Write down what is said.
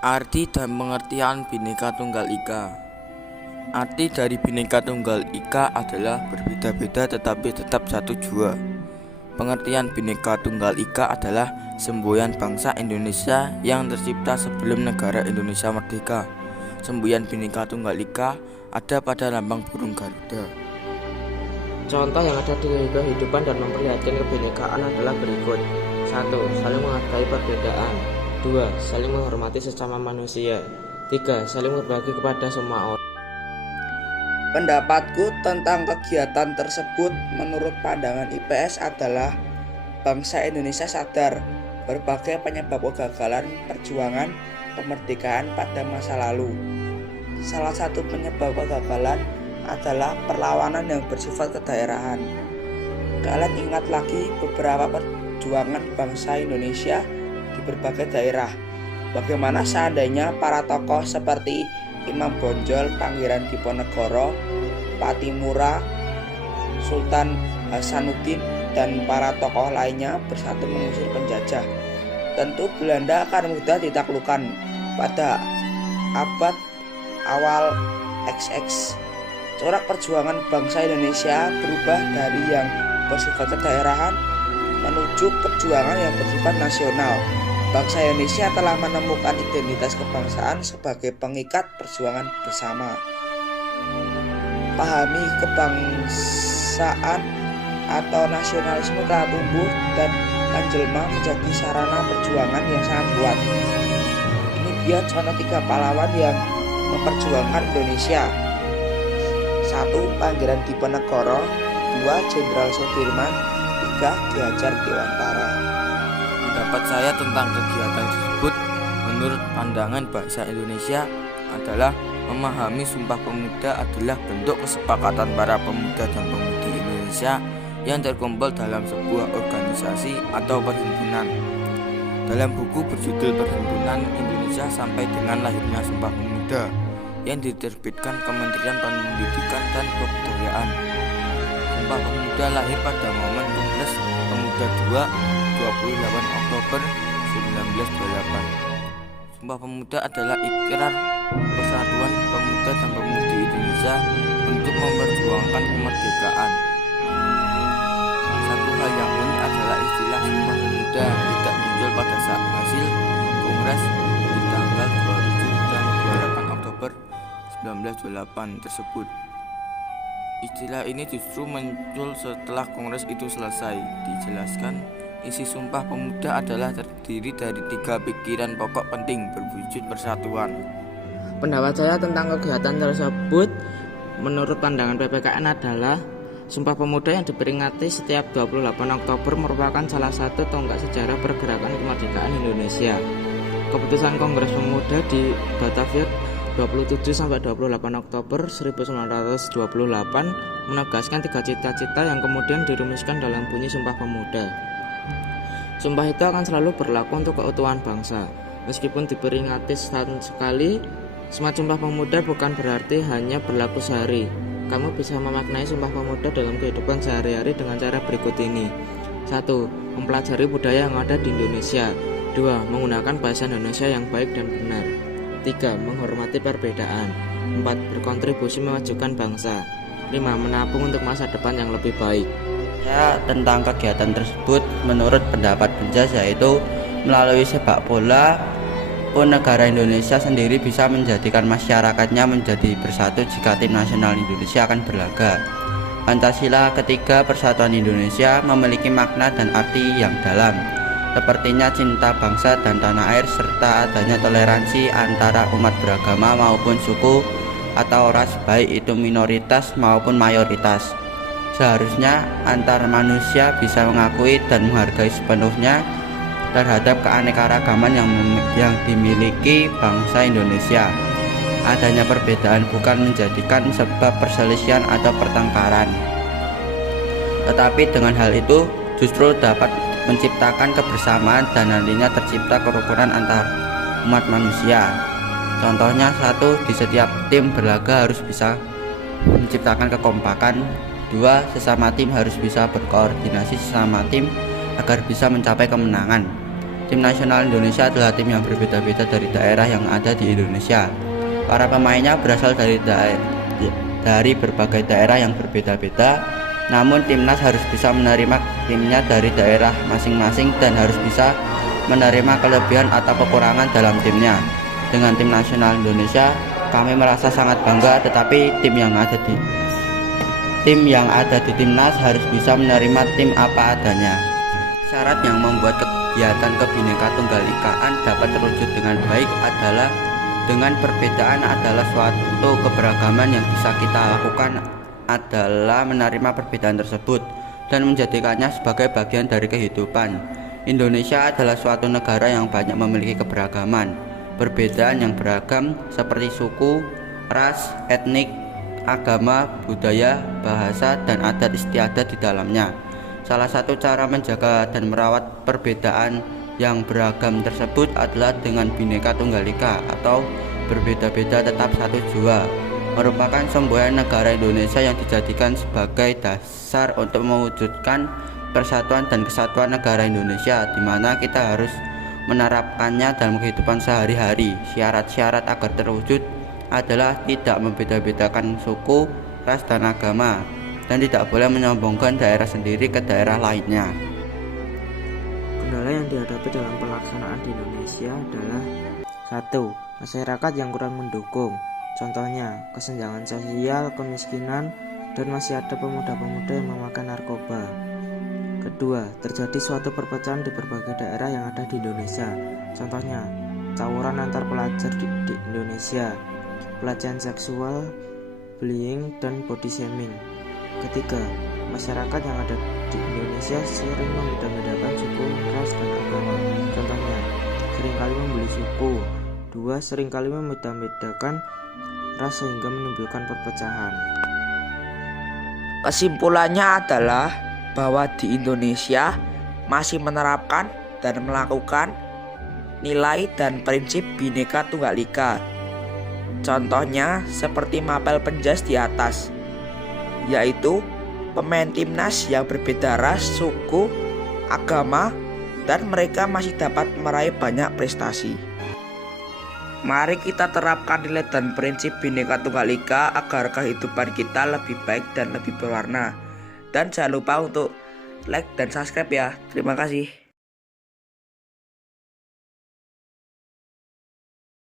Arti dan pengertian Bhinneka Tunggal Ika. Arti dari Bhinneka Tunggal Ika adalah berbeda-beda tetapi tetap satu jua. Pengertian Bhinneka Tunggal Ika adalah semboyan bangsa Indonesia yang tercipta sebelum negara Indonesia merdeka. Semboyan Bhinneka Tunggal Ika ada pada lambang burung Garuda. Contoh yang ada di kehidupan dan memperlihatkan kebinekaan adalah berikut. 1. Saling menghargai perbedaan. 2. Saling menghormati sesama manusia. 3. Saling berbagi kepada semua orang. Pendapatku tentang kegiatan tersebut menurut pandangan IPS adalah bangsa Indonesia sadar berbagai penyebab kegagalan perjuangan kemerdekaan pada masa lalu. Salah satu penyebab kegagalan adalah perlawanan yang bersifat kedaerahan. Kalian ingat lagi beberapa perjuangan bangsa Indonesia di berbagai daerah. Bagaimana seandainya para tokoh seperti Imam Bonjol, Pangeran Diponegoro, Patimura, Sultan Hasanuddin, dan para tokoh lainnya bersatu mengusir penjajah. Tentu Belanda akan mudah ditaklukkan pada abad awal XX. Corak perjuangan bangsa Indonesia berubah dari yang bersifat kedaerahan menuju perjuangan yang bersifat nasional. Bangsa Indonesia telah menemukan identitas kebangsaan sebagai pengikat perjuangan bersama. Pahami kebangsaan atau nasionalisme telah tumbuh dan menjelma menjadi sarana perjuangan yang sangat kuat. Ini dia contoh 3 pahlawan yang memperjuangkan Indonesia. 1. Pangeran Diponegoro, 2. Jenderal Sudirman, 3. Ki Hajar Dewantara. Pendapat saya tentang kegiatan tersebut menurut pandangan bangsa Indonesia adalah memahami Sumpah Pemuda adalah bentuk kesepakatan para pemuda dan pemudi Indonesia yang terkumpul dalam sebuah organisasi atau perhimpunan. Dalam buku berjudul Perhimpunan Indonesia sampai dengan lahirnya Sumpah Pemuda yang diterbitkan Kementerian Pendidikan dan Kebudayaan, Sumpah Pemuda lahir pada momen Kongres Pemuda 28 Oktober 1928. Sumpah Pemuda adalah ikrar persatuan pemuda dan pemudi Indonesia untuk memperjuangkan kemerdekaan. Satu hal yang unik adalah istilah Sumpah Pemuda tidak muncul pada saat hasil Kongres di tanggal 27 dan 28 Oktober 1928 tersebut. Istilah ini justru muncul setelah Kongres itu selesai. Dijelaskan, isi Sumpah Pemuda adalah terdiri dari 3 pikiran pokok penting berwujud persatuan. Pendapat saya tentang kegiatan tersebut menurut pandangan PPKN adalah Sumpah Pemuda yang diperingati setiap 28 Oktober merupakan salah satu tonggak sejarah pergerakan kemerdekaan Indonesia. Keputusan Kongres Pemuda di Batavia 27-28 Oktober 1928 menegaskan 3 cita-cita yang kemudian dirumuskan dalam bunyi Sumpah Pemuda. Sumpah itu akan selalu berlaku untuk keutuhan bangsa. Meskipun diperingati setahun sekali, Semat Sumpah Pemuda bukan berarti hanya berlaku sehari. Kamu bisa memaknai Sumpah Pemuda dalam kehidupan sehari-hari dengan cara berikut ini. 1. Mempelajari budaya yang ada di Indonesia. 2. Menggunakan bahasa Indonesia yang baik dan benar. 3. Menghormati perbedaan. 4. Berkontribusi memajukan bangsa. 5. Menabung untuk masa depan yang lebih baik. Tentang kegiatan tersebut menurut pendapat Benjas yaitu melalui sepak bola pun negara Indonesia sendiri bisa menjadikan masyarakatnya menjadi bersatu jika tim nasional Indonesia akan berlaga. Pancasila ketiga Persatuan Indonesia memiliki makna dan arti yang dalam, sepertinya cinta bangsa dan tanah air serta adanya toleransi antara umat beragama maupun suku atau ras, baik itu minoritas maupun mayoritas. Seharusnya antar manusia bisa mengakui dan menghargai sepenuhnya terhadap keanekaragaman yang dimiliki bangsa Indonesia. Adanya perbedaan bukan menjadikan sebab perselisihan atau pertengkaran, tetapi dengan hal itu justru dapat menciptakan kebersamaan dan nantinya tercipta kerukunan antar umat manusia. Contohnya, 1. Di setiap tim berlaga harus bisa menciptakan kekompakan. 2. Sesama tim harus bisa berkoordinasi sesama tim agar bisa mencapai kemenangan. Tim nasional Indonesia adalah tim yang berbeda-beda dari daerah yang ada di Indonesia. Para pemainnya berasal dari berbagai daerah yang berbeda-beda. Namun timnas harus bisa menerima timnya dari daerah masing-masing dan harus bisa menerima kelebihan atau kekurangan dalam timnya. Dengan tim nasional Indonesia, kami merasa sangat bangga, tetapi tim yang ada di timnas harus bisa menerima tim apa adanya. Syarat yang membuat kegiatan Kebhinneka-Tunggal-Ikaan dapat terwujud dengan baik adalah dengan perbedaan adalah suatu keberagaman yang bisa kita lakukan adalah menerima perbedaan tersebut dan menjadikannya sebagai bagian dari kehidupan. Indonesia adalah suatu negara yang banyak memiliki keberagaman, perbedaan yang beragam seperti suku, ras, etnik, agama, budaya, bahasa, dan adat istiadat di dalamnya. Salah satu cara menjaga dan merawat perbedaan yang beragam tersebut adalah dengan Bhinneka Tunggal Ika atau berbeda-beda tetap satu jua, merupakan semboyan negara Indonesia yang dijadikan sebagai dasar untuk mewujudkan persatuan dan kesatuan negara Indonesia, di mana kita harus menerapkannya dalam kehidupan sehari-hari. Syarat-syarat agar terwujud adalah tidak membeda-bedakan suku, ras, dan agama, dan tidak boleh menyombongkan daerah sendiri ke daerah lainnya. Kendala yang dihadapi dalam pelaksanaan di Indonesia adalah 1. Masyarakat yang kurang mendukung. Contohnya, kesenjangan sosial, kemiskinan, dan masih ada pemuda-pemuda yang memakai narkoba. Kedua, terjadi suatu perpecahan di berbagai daerah yang ada di Indonesia. Contohnya, tawuran antar pelajar di Indonesia, pelecehan seksual, bullying, dan body shaming. Ketiga, masyarakat yang ada di Indonesia sering membeda-bedakan suku, ras, dan agama. Contohnya, seringkali membeli suku. Dua, seringkali membeda-bedakan ras sehingga menimbulkan perpecahan. Kesimpulannya adalah bahwa di Indonesia masih menerapkan dan melakukan nilai dan prinsip Bhinneka Tunggal Ika. Contohnya seperti mapel penjas di atas, yaitu pemain timnas yang berbeda ras, suku, agama, dan mereka masih dapat meraih banyak prestasi. Mari kita terapkan nilai dan prinsip Bhinneka Tunggal Ika agar kehidupan kita lebih baik dan lebih berwarna. Dan jangan lupa untuk like dan subscribe ya. Terima kasih.